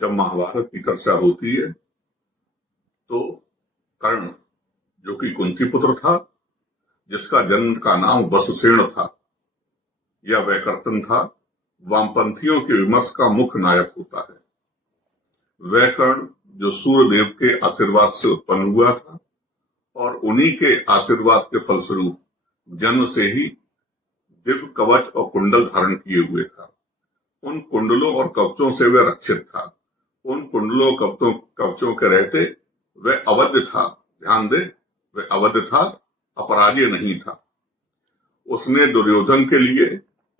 जब महाभारत की चर्चा होती है तो कर्ण, जो कि कुंती पुत्र था, जिसका जन्म का नाम वसुसेन था या वैकर्तन था, वामपंथियों के विमर्श का मुख्य नायक होता है। वह कर्ण जो सूर्यदेव के आशीर्वाद से उत्पन्न हुआ था और उन्हीं के आशीर्वाद के फलस्वरूप जन्म से ही दिव्य कवच और कुंडल धारण किए हुए था। उन कुंडलों और कवचों से वह रक्षित था। उन कुंडलों कवचों के रहते वह अवध्य था। ध्यान दे, वह अवध्य था, अपराजय नहीं था। उसने दुर्योधन के लिए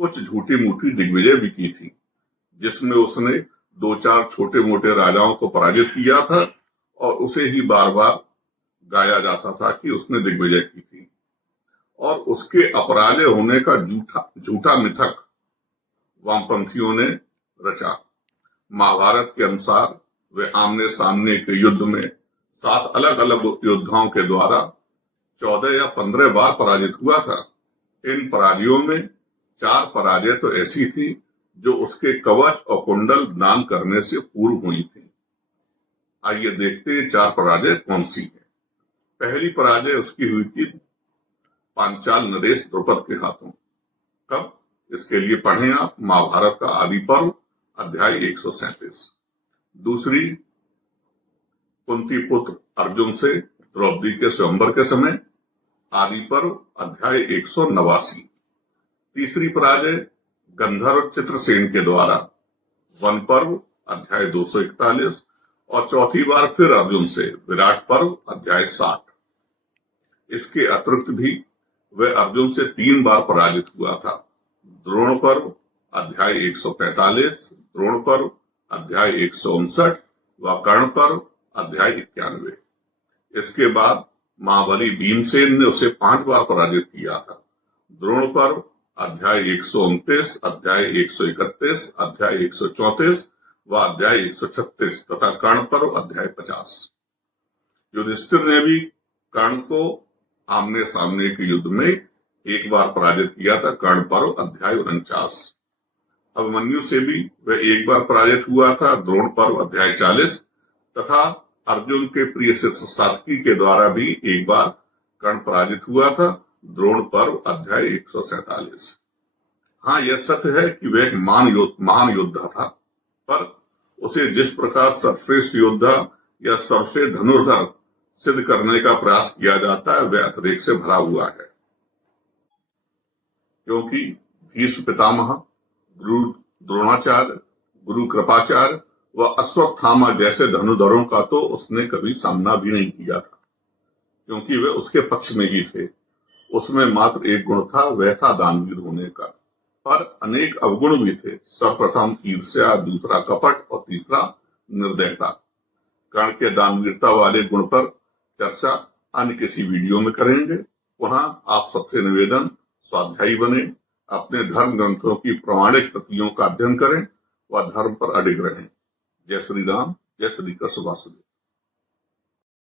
कुछ झूठी मूठी दिग्विजय भी की थी, जिसमें उसने 2-4 छोटे मोटे राजाओं को पराजित किया था और उसे ही बार बार गाया जाता था कि उसने दिग्विजय की थी। और उसके अपराजय होने का झूठा मिथक वामपंथियों ने रचा। महाभारत के अनुसार वे आमने सामने के युद्ध में 7 अलग अलग योद्धाओं के द्वारा 14 या 15 बार पराजित हुआ था। इन पराजयों में 4 पराजय तो ऐसी थी जो उसके कवच और कुंडल दान करने से पूर्व हुई थी। आइए देखते हैं 4 पराजय कौन सी है। पहली पराजय उसकी हुई थी पांचाल नरेश द्रुपद के हाथों। कब? इसके लिए पढ़ें आप महाभारत का आदि पर्व अध्याय 137। दूसरी, कुंती पुत्र अर्जुन से द्रौपदी के स्वयंवर के समय, आदि पर्व अध्याय 189। तीसरी पराजय गंधर्व चित्रसेन के द्वारा, वन पर्व अध्याय 241। और चौथी बार फिर अर्जुन से विराट पर्व अध्याय 60। इसके अतिरिक्त भी वह अर्जुन से 3 बार पराजित हुआ था। द्रोण पर्व अध्याय 145, द्रोण पर्व अध्याय 159 व कर्ण पर्व अध्याय 91। इसके बाद महाबली भीमसेन ने उसे 5 बार पराजित किया था। द्रोण पर्व अध्याय 129, अध्याय 131, अध्याय 134 व अध्याय 136 तथा कर्ण पर्व अध्याय 50। युधिष्ठिर ने भी कर्ण को आमने सामने के युद्ध में 1 बार पराजित किया था, कर्ण पर्व अध्याय 49। अभिमन्यु से भी वह 1 बार पराजित हुआ था, द्रोण पर्व अध्याय 40 तथा अर्जुन के प्रिय शिष्य सात्विकी के द्वारा भी 1 बार कर्ण पराजित हुआ था, द्रोण पर्व अध्याय 147। हाँ, यह सत्य है कि वह एक महान योद्धा था, पर उसे जिस प्रकार सर्वश्रेष्ठ योद्धा या सर्वश्रेष्ठ धनुर्धर सिद्ध करने का प्रयास किया जाता है, वह अतिरेक से भरा हुआ है। क्योंकि भीष्म पितामह, गुरु द्रोणाचार्य, गुरु कृपाचार्य व अश्वत्थामा जैसे धनुर्धरों का तो उसने कभी सामना भी नहीं किया था, क्योंकि वे उसके पक्ष में ही थे। उसमें मात्र एक गुण था, वह था दानवीर होने का, पर अनेक अवगुण भी थे। सर्वप्रथम ईर्ष्या, दूसरा कपट और तीसरा निर्दयता। कर्ण के दानवीरता वाले गुण पर चर्चा अन्य किसी वीडियो में करेंगे। पुनः आप सबसे निवेदन, स्वाध्यायी बने, अपने धर्म ग्रंथों की प्रमाणिक प्रतियों का अध्ययन करें व धर्म पर अडिग रहें। जय श्री राम, जय श्री कृष्ण वासुदेव।